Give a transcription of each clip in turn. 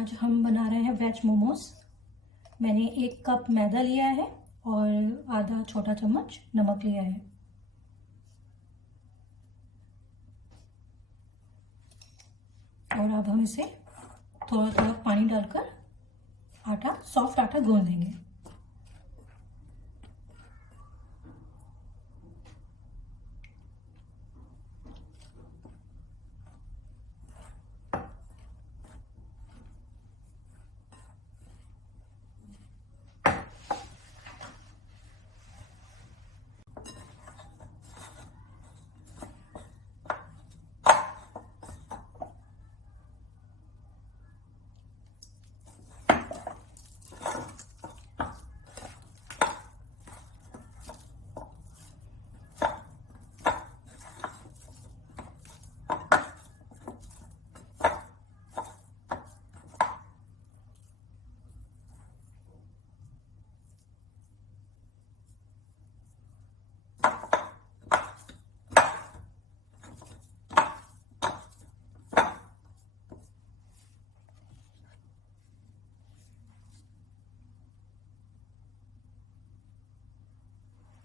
आज हम बना रहे हैं वेज मोमोज। मैंने 1 कप मैदा लिया है और आधा छोटा चम्मच नमक लिया है। और अब हम इसे थोड़ा थोड़ा पानी डालकर सॉफ्ट आटा गूंद देंगे।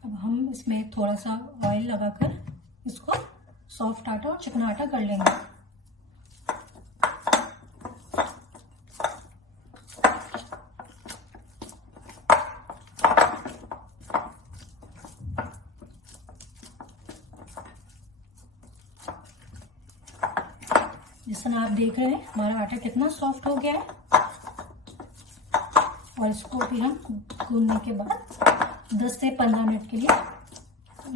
अब हम इसमें थोड़ा सा ऑयल लगाकर इसको सॉफ्ट आटा और चिकना आटा कर लेंगे। जिस तरह आप देख रहे हैं हमारा आटा कितना सॉफ्ट हो गया है। और इसको भी हम गूंदने के बाद 10 से 15 मिनट के लिए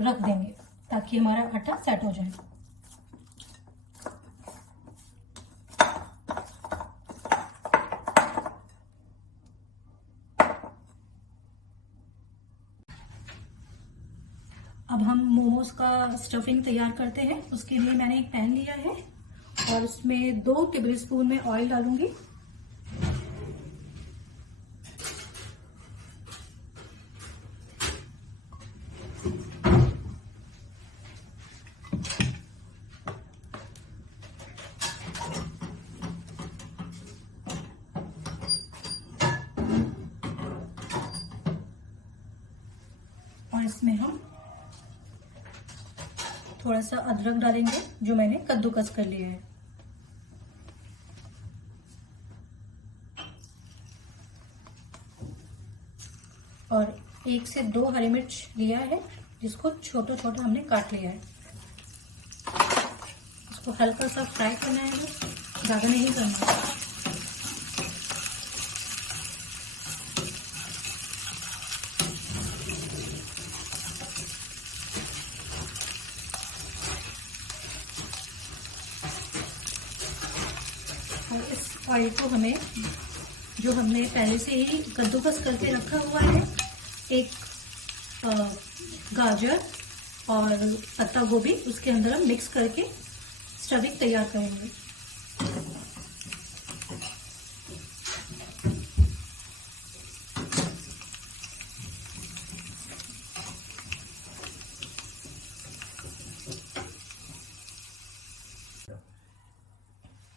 रख देंगे ताकि हमारा आटा सेट हो जाए। अब हम मोमोज का स्टफिंग तैयार करते हैं। उसके लिए मैंने एक पैन लिया है और उसमें 2 टेबलस्पून में ऑयल डालूंगी। और इसमें हम थोड़ा सा अदरक डालेंगे जो मैंने कद्दूकस कर लिया है। और 1 से 2 हरी मिर्च लिया है जिसको छोटा छोटा हमने काट लिया है। इसको हल्का सा फ्राई करना है, ज़्यादा नहीं करना है। और इस ऑयल को जो हमने पहले से ही कद्दूकस करके रखा हुआ है, एक गाजर और पत्ता गोभी, उसके अंदर हम मिक्स करके स्टफिंग तैयार करेंगे।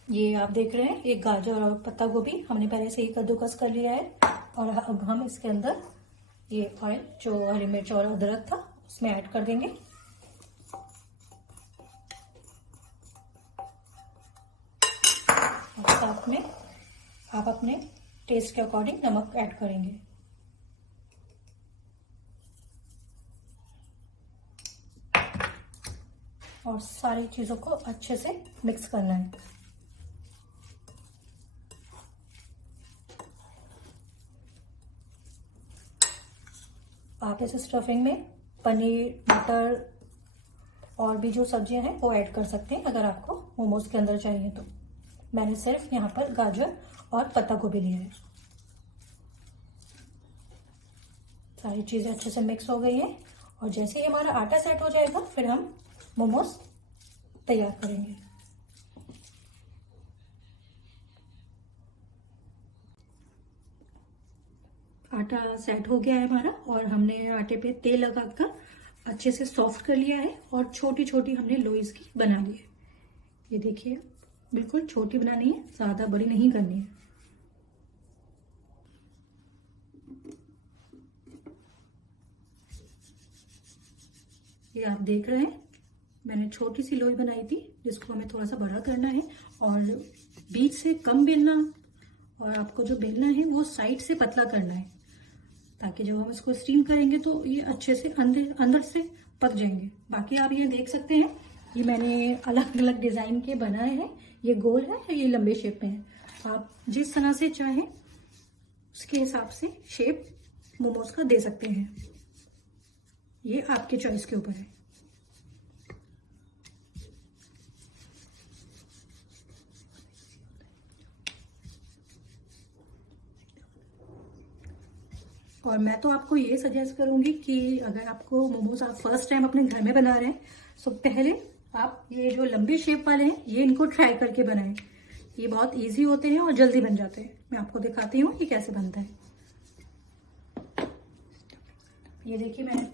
ये आप देख रहे हैं, एक गाजर और पत्ता गोभी हमने पहले से ही कद्दूकस कर लिया है। और अब हम इसके अंदर ये ऑयल जो हरी मिर्च और अदरक था उसमें ऐड कर देंगे। और साथ में आप अपने टेस्ट के अकॉर्डिंग नमक ऐड करेंगे। और सारी चीजों को अच्छे से मिक्स करना है। आप इस स्टफिंग में पनीर, मटर और भी जो सब्जियां हैं वो ऐड कर सकते हैं अगर आपको मोमोज के अंदर चाहिए तो। मैंने सिर्फ यहाँ पर गाजर और पत्ता गोभी लिया है। सारी चीजें अच्छे से मिक्स हो गई हैं और जैसे ही हमारा आटा सेट हो जाएगा फिर हम मोमोज तैयार करेंगे। आटा सेट हो गया है हमारा और हमने आटे पे तेल लगाकर अच्छे से सॉफ्ट कर लिया है और छोटी छोटी हमने लोईस की बना ली है। ये देखिए, बिल्कुल छोटी बनानी है, ज़्यादा बड़ी नहीं करनी है। ये आप देख रहे हैं, मैंने छोटी सी लोई बनाई थी जिसको हमें थोड़ा सा बड़ा करना है, और बीच से कम बेलना, और आपको जो बेलना है वो साइड से पतला करना है, ताकि जब हम इसको स्टीम करेंगे तो ये अच्छे से अंदर से पक जाएंगे। बाकी आप ये देख सकते हैं, ये मैंने अलग अलग डिजाइन के बनाए हैं। ये गोल है, ये लंबे शेप में है। आप जिस तरह से चाहें उसके हिसाब से शेप मोमोज का दे सकते हैं, ये आपके चॉइस के ऊपर है। और मैं तो आपको ये सजेस्ट करूंगी कि अगर आपको मोमोज आप फर्स्ट टाइम अपने घर में बना रहे हैं, तो पहले आप ये जो लंबी शेप वाले हैं ये इनको ट्राई करके बनाएं। ये बहुत इजी होते हैं और जल्दी बन जाते हैं। मैं आपको दिखाती हूँ कि कैसे बनता है। ये देखिए मैंने,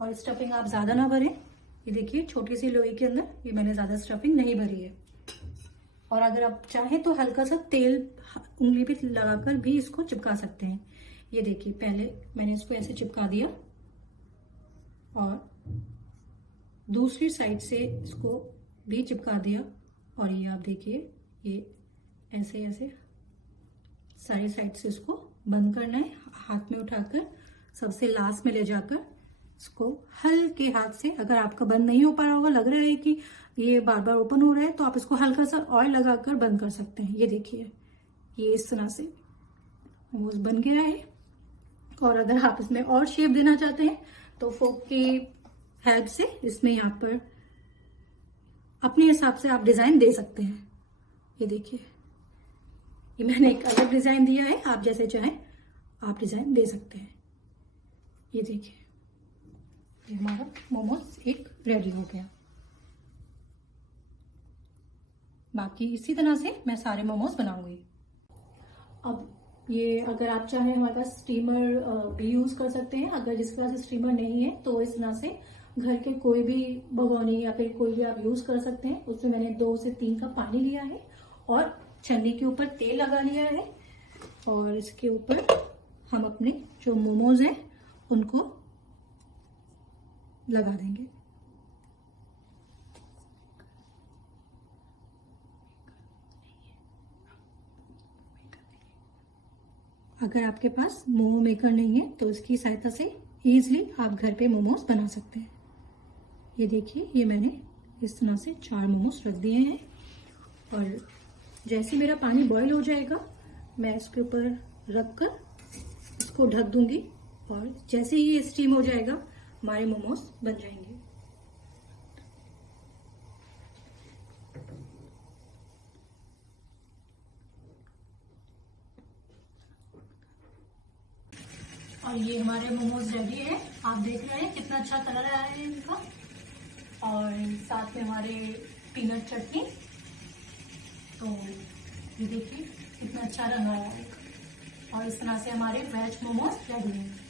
और स्टफिंग आप ज़्यादा ना भरें। ये देखिए छोटी सी लोई के अंदर ये मैंने ज़्यादा स्टफिंग नहीं भरी है। और अगर आप चाहें तो हल्का सा तेल उंगली पे लगाकर भी इसको चिपका सकते हैं। ये देखिए पहले मैंने इसको ऐसे चिपका दिया, और दूसरी साइड से इसको भी चिपका दिया, और ये आप देखिए ये ऐसे ऐसे सारी साइड से इसको बंद करना है। हाथ में उठाकर सबसे लास्ट में ले जाकर इसको हल्के हाथ से, अगर आपका बंद नहीं हो पा रहा होगा, लग रहा है कि ये बार बार ओपन हो रहा है, तो आप इसको हल्का सा ऑयल लगाकर बंद कर सकते हैं। ये देखिए ये इस तरह से मोमोज बन गया है। और अगर आप इसमें और शेप देना चाहते हैं तो फोक की हेल्प से इसमें यहाँ पर अपने हिसाब से आप डिजाइन दे सकते हैं। ये देखिए ये मैंने एक अलग डिजाइन दिया है, आप जैसे चाहें आप डिजाइन दे सकते हैं। ये देखिए ये हमारा मोमोज एक रेडी हो गया। बाकी इसी तरह से मैं सारे मोमोज बनाऊंगी। अब ये अगर आप चाहें हमारे पास स्टीमर भी यूज कर सकते हैं। अगर जिसके पास स्टीमर नहीं है तो इस तरह से घर के कोई भी भगोनी या फिर कोई भी आप यूज कर सकते हैं। उसमें मैंने 2 से 3 कप पानी लिया है और छन्नी के ऊपर तेल लगा लिया है, और इसके ऊपर हम अपने जो मोमोज हैं उनको लगा देंगे। अगर आपके पास मोमो मेकर नहीं है तो इसकी सहायता से इजीली आप घर पे मोमोज बना सकते हैं। ये देखिए ये मैंने इस तरह से 4 मोमोज रख दिए हैं, और जैसे मेरा पानी बॉईल हो जाएगा मैं इसके ऊपर रखकर इसको ढक दूंगी, और जैसे ही ये स्टीम हो जाएगा हमारे मोमोज बन जाएंगे। और ये हमारे मोमोज रेडी है। आप देख रहे हैं कितना अच्छा कलर आया है इनका, और साथ में हमारे पीनट चटनी। तो ये देखिए कितना अच्छा रंग आया है, और इस तरह से हमारे वेज मोमोज रेडी हैं।